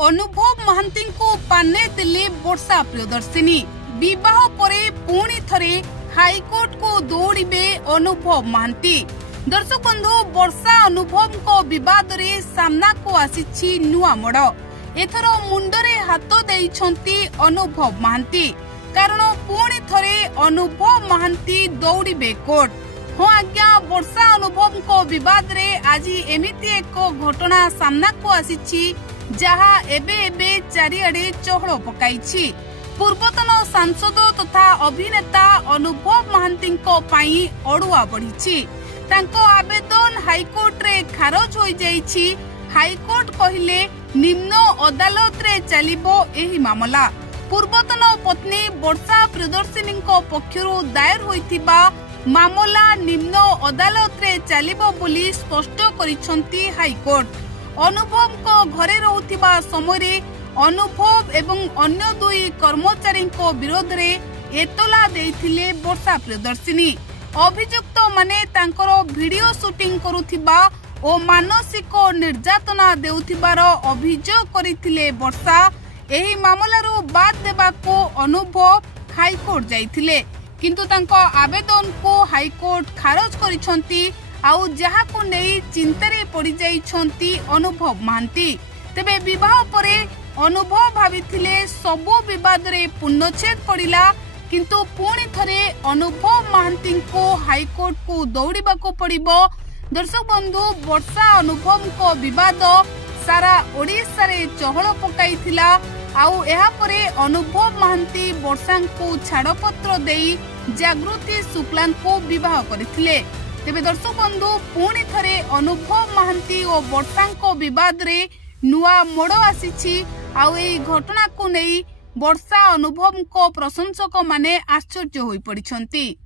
अनुभव महांती को पाने दिले वर्षा प्रियदर्शिनी। विवाह परे पुणी थरे हाईकोर्ट को दौड़े अनुभव महांती। दर्शक बंधु, वर्षा अनुभव को विवाद रे सामना को आसी नुआ मोड़। एथर मुंडरे हाथ देइछंती अनुभव महांती, कारण पुणी थरे अनुभव महांती दौड़े कोर्ट। हाँ आज्ञा, वर्षा अनुभव को विवाद रे आज एमिति एक घटना सामना को आसी जहा एबे एबे चारिआडे चहल पकाइछि। पूर्वतन सांसद तथा अभिनेता अनुभव महांती पई अड़ुआ बढ़ी। तांको आवेदन हाईकोर्ट रे खारज हो जाइछि। हाईकोर्ट कहिले निम्न अदालत रे चलिबो एही मामला। पूर्वतन पत्नी वर्षा प्रियदर्शिनी पक्षरु दायर होइथिबा मामला निम्न अदालत रे चलिबो बोली स्पष्ट करिसंती हाईकोर्ट। अनुभव को घरे रहुथिबा समय अनुभव एवं अन्य दुई कर्मचारी विरोध रे एतला देथिले वर्षा प्रियदर्शिनी। अभियुक्त माने तांकर वीडियो शूटिंग करुथिबा ओ मानसिक निर्यातना देउथिबार अभियोग करिथिले वर्षा। एही मामलारू बाद देबाको अनुभव हाईकोर्ट जाइथिले, किंतु तांको आवेदन को हाईकोर्ट खारज करिसंती। आउ जहा को नेई चिंतारे पड़ी जाइछंती अनुभव महांती। तेबे विवाह परे अनुभव भाविथिले सबो विवाद रे पूर्णच्छेद पड़िला, किंतु पुणी थरे अनुभव महांती को हाईकोर्ट को दौड़िबा को पड़िबो। दर्शक बंधु, वर्षा अनुभव को विवाद सारा ओडिशा रे चहल पकाइथिला। आउ एहा परे अनुभव महांती वर्षा को छाड़पत्र देई जागृति शुक्ला को विवाह करथिले। तेबे दर्शक बंधु, पुणी थरे अनुभव महांती और वर्षा को विवाद रे नुआ मोड़ आसी। आउ एई घटना को नहीं वर्षा अनुभव को प्रशंसक माने आश्चर्य होई पड़िछंती।